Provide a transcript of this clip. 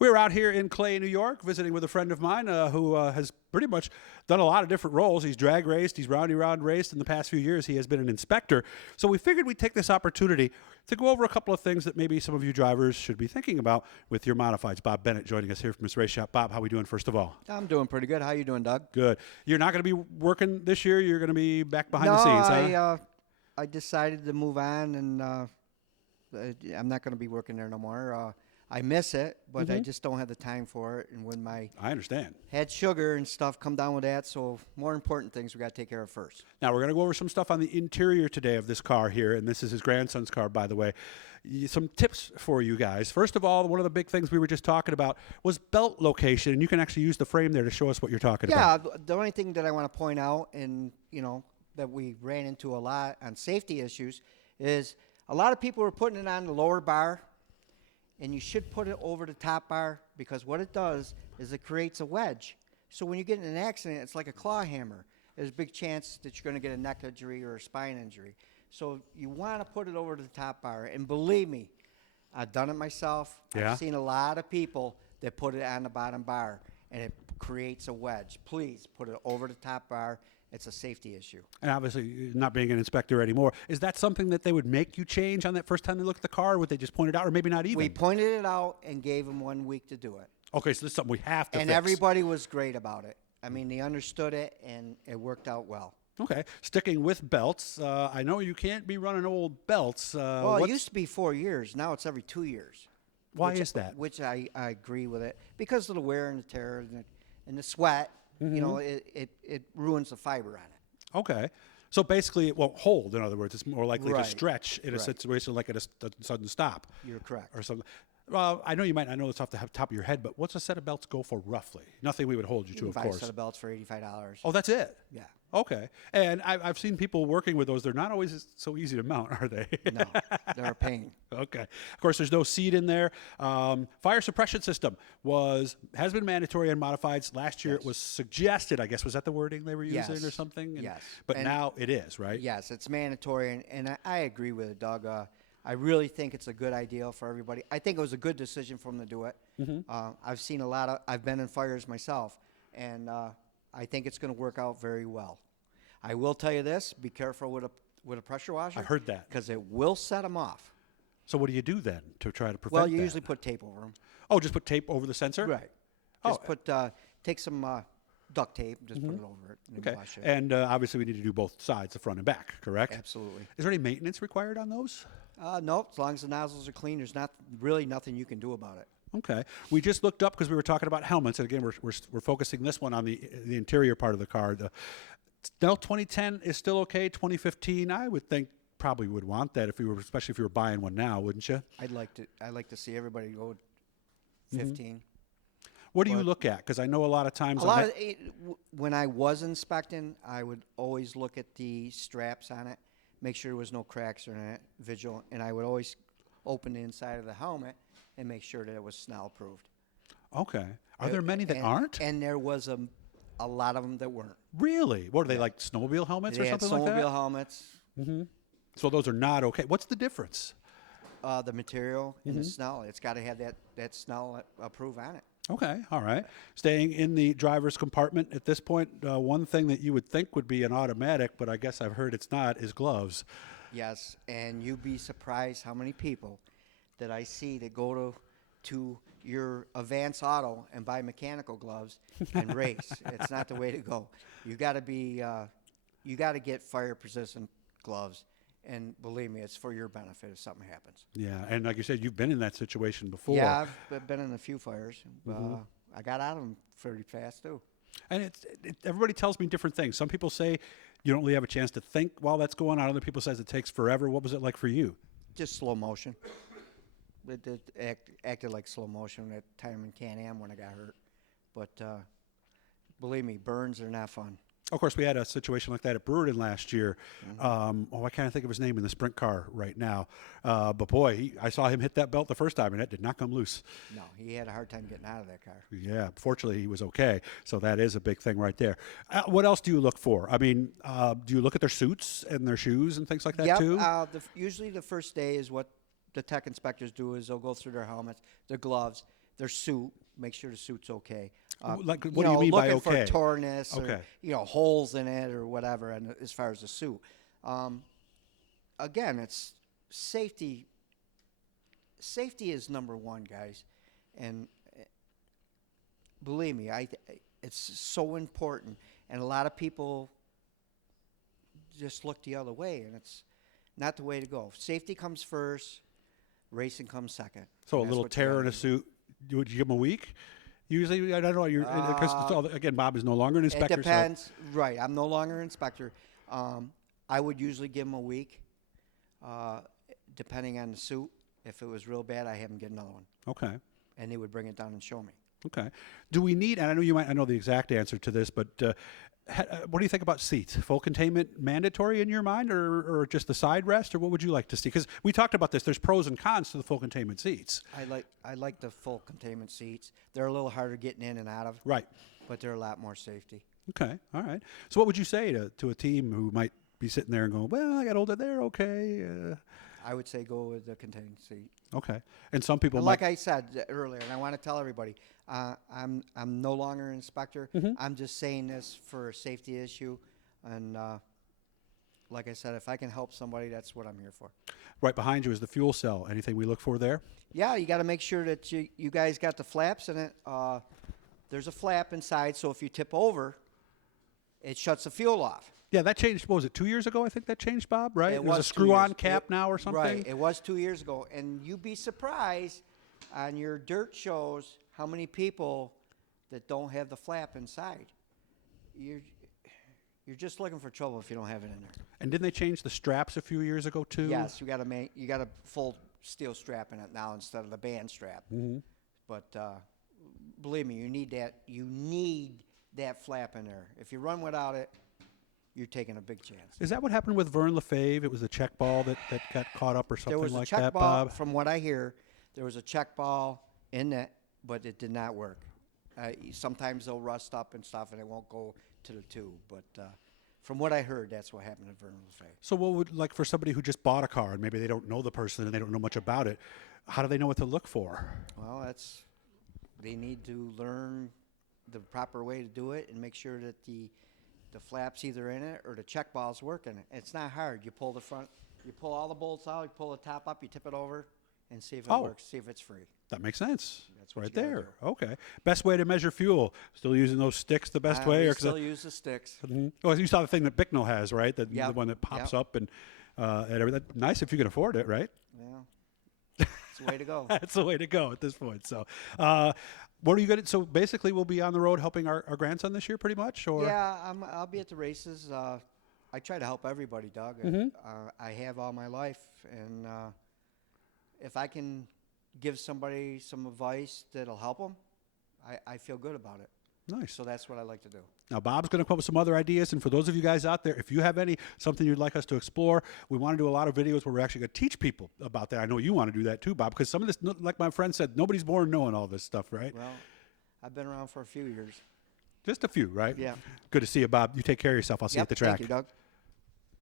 We're out here in Clay, New York, visiting with a friend of mine who has pretty much done a lot of different roles. He's drag raced, he's roundy round raced. In the past few years, he has been an inspector. So we figured we'd take this opportunity to go over a couple of things that maybe some of you drivers should be thinking about with your modifieds. Bob Bennett joining us here from his race shop. Bob, how are we doing first of all? I'm doing pretty good. How you doing, Doug? Good. You're not going to be working this year? You're going to be back behind the scenes, huh? I decided to move on, and I'm not going to be working there no more. I miss it, but I just don't have the time for it. And when my I understand. Had sugar and stuff come down with that, so more important things we got to take care of first. Now, we're going to go over some stuff on the interior today of this car here, and this is his grandson's car, by the way. Some tips for you guys. First of all, one of the big things we were just talking about was belt location, and you can actually use the frame there to show us what you're talking about. Yeah, the only thing that I want to point out, and that we ran into a lot on safety issues, is a lot of people were putting it on the lower bar, and you should put it over the top bar, because what it does is it creates a wedge. So when you get in an accident, it's like a claw hammer. There's a big chance that you're going to get a neck injury or a spine injury. So you want to put it over to the top bar. And believe me, I've done it myself. Yeah. I've seen a lot of people that put it on the bottom bar, and it creates a wedge. Please put it over the top bar. It's a safety issue. And obviously, not being an inspector anymore, is that something that they would make you change on that first time they look at the car? Or would they just point it out, or maybe not even? We pointed it out and gave them 1 week to do it. Okay, so this is something we have to And fix. everybody was great about it. I mean, they understood it, and it worked out well. Okay, sticking with belts, I know you can't be running old belts. Well, it used to be 4 years. Now it's every 2 years. Why is that? Which I agree with it. Because of the wear and the tear and the sweat, it ruins the fiber on it. Okay. So basically, it won't hold. In other words, it's more likely to Right. stretch in a situation like at a sudden stop. You're correct. Or something. Well, I know you might not know this off the top of your head, but what's a set of belts go for roughly? Nothing we would hold you to, You of can buy course. a set of belts for $85. Oh, that's it? Yeah. Okay. And I've seen people working with those. They're not always so easy to mount, are they? No, they're a pain. Okay. Of course, there's no seat in there. Fire suppression system has been mandatory in modifieds. Last year it was suggested, I guess. Was that the wording they were using or something? Yes. But now it is, right? Yes, it's mandatory, and I agree with it, Doug. I really think it's a good idea for everybody. I think it was a good decision for them to do it. I've seen I've been in fires myself, and I think it's going to work out very well. I will tell you this: be careful with a pressure washer. I heard that. Because it will set them off. So what do you do then to try to prevent Well, you that? usually put tape over them. Oh, just put tape over the sensor? Right. Just take some duct tape and just put it over it and Okay. wash it. And obviously we need to do both sides, the front and back, correct? Absolutely. Is there any maintenance required on those? Nope. As long as the nozzles are clean, there's really nothing you can do about it. Okay. We just looked up because we were talking about helmets, and again, we're focusing this one on the interior part of the car. Now 2010 is still okay. 2015, I would think probably would want that especially if you were buying one now, wouldn't you? I'd like to see everybody go 15. What do you look at? Because I know a lot of times When I was inspecting, I would always look at the straps on it, make sure there was no cracks or that, vigilant, and I would always open the inside of the helmet and make sure that it was snell approved. Okay. Are there many that aren't? And there was a lot of them that weren't. Really? What are they, like snowmobile helmets or something like that? Snowmobile helmets. So those are not okay. What's the difference? The material and the snell. It's got to have that snell approved on it. Okay, all right. Staying in the driver's compartment at this point, one thing that you would think would be an automatic, but I guess I've heard it's not, is gloves. Yes, and you'd be surprised how many people that I see that go to your Advance Auto and buy mechanical gloves and race. It's not the way to go. You got to get fire resistant gloves. And believe me, it's for your benefit if something happens. Yeah, and like you said, you've been in that situation before. Yeah, I've been in a few fires. I got out of them pretty fast, too. And everybody tells me different things. Some people say you don't really have a chance to think while that's going on. Other people says it takes forever. What was it like for you? Just slow motion. It acted like slow motion at time in Can-Am when I got hurt. But believe me, burns are not fun. Of course, we had a situation like that at Brewerton last year. I can't think of his name in the sprint car right now. But boy, I saw him hit that belt the first time, and that did not come loose. No, he had a hard time getting out of that car. Yeah, fortunately, he was okay. So that is a big thing right there. What else do you look for? I mean, do you look at their suits and their shoes and things like that too? Usually the first day is what the tech inspectors do is they'll go through their helmets, their gloves. their suit. Make sure the suit's okay. Like, what do you mean by looking okay? for tornus Okay. or, holes in it or whatever, and as far as the suit. Again, it's safety. Safety is number one, guys. And believe me, it's so important. And a lot of people just look the other way, and it's not the way to go. Safety comes first, racing comes second. So a And that's little what you tear gotta in a do. suit, would you give them a week? Usually, I don't know. Because again, Bob is no longer an inspector. It depends. Right. I'm no longer an inspector. I would usually give them a week, depending on the suit. If it was real bad, I have them get another one. Okay. And they would bring it down and show me. Okay. Do we need, and I know you might I know the exact answer to this, but what do you think about seats? Full containment mandatory in your mind, or just the side rest, or what would you like to see? Because we talked about this. There's pros and cons to the full containment seats. I like the full containment seats. They're a little harder getting in and out of. Right. But they're a lot more safety. Okay. All right. So what would you say to a team who might be sitting there and going, well, I got older, they're okay. I would say go with the contained seat. Okay. And some people And might. like I said earlier, and I want to tell everybody, I'm no longer an inspector. I'm just saying this for a safety issue, and like I said, if I can help somebody, that's what I'm here for. Right behind you is the fuel cell. Anything we look for there? Yeah, you got to make sure that you guys got the flaps in it. There's a flap inside, so if you tip over, it shuts the fuel off. Yeah, that changed. What was it, 2 years ago? I think that changed, Bob. Right? It There's a was 2 screw-on years. cap now or something. Right. It was 2 years ago, and you'd be surprised on your dirt shows how many people that don't have the flap inside. You're just looking for trouble if you don't have it in there. And didn't they change the straps a few years ago too? Yes, you got a full steel strap in it now instead of the band strap. But believe me, you need that. You need that flap in there. If you run without it, you're taking a big chance. Is that what happened with Vern Lefebvre? It was the check ball that got caught up or something There was like a check that, ball, Bob? from what I hear, there was a check ball in it, but it did not work. Sometimes they'll rust up and stuff, and it won't go to the tube. But from what I heard, that's what happened at Vern Lefebvre. So what would, like for somebody who just bought a car and maybe they don't know the person and they don't know much about it, how do they know what to look for? Well, they need to learn the proper way to do it and make sure that the flap's either in it or the check ball's working. It's not hard. You pull the front, you pull all the bolts out, you pull the top up, you tip it over, and see if it works. See if it's free. That makes sense. That's what right you gotta there. Okay. Best way to measure fuel? Still using those sticks the best way? We Or still use the sticks. Oh, you saw the thing that Bicknell has, right? The Yep. one that pops Yep. up and everything. Nice if you can afford it, right? Yeah, it's the way to go. That's the way to go at this point. So, what are you going to? So basically, we'll be on the road helping our grandson this year, pretty much. Or Yeah, I'll be at the races. I try to help everybody, Doug. I have all my life, and if I can give somebody some advice that'll help them, I feel good about it. Nice. So that's what I like to do. Now, Bob's going to come up with some other ideas. And for those of you guys out there, if you have something you'd like us to explore, we want to do a lot of videos where we're actually going to teach people about that. I know you want to do that too, Bob, because some of this, like my friend said, nobody's born knowing all this stuff, right? Well, I've been around for a few years. Just a few, right? Yeah. Good to see you, Bob. You take care of yourself. I'll see you at the track. Thank you, Doug.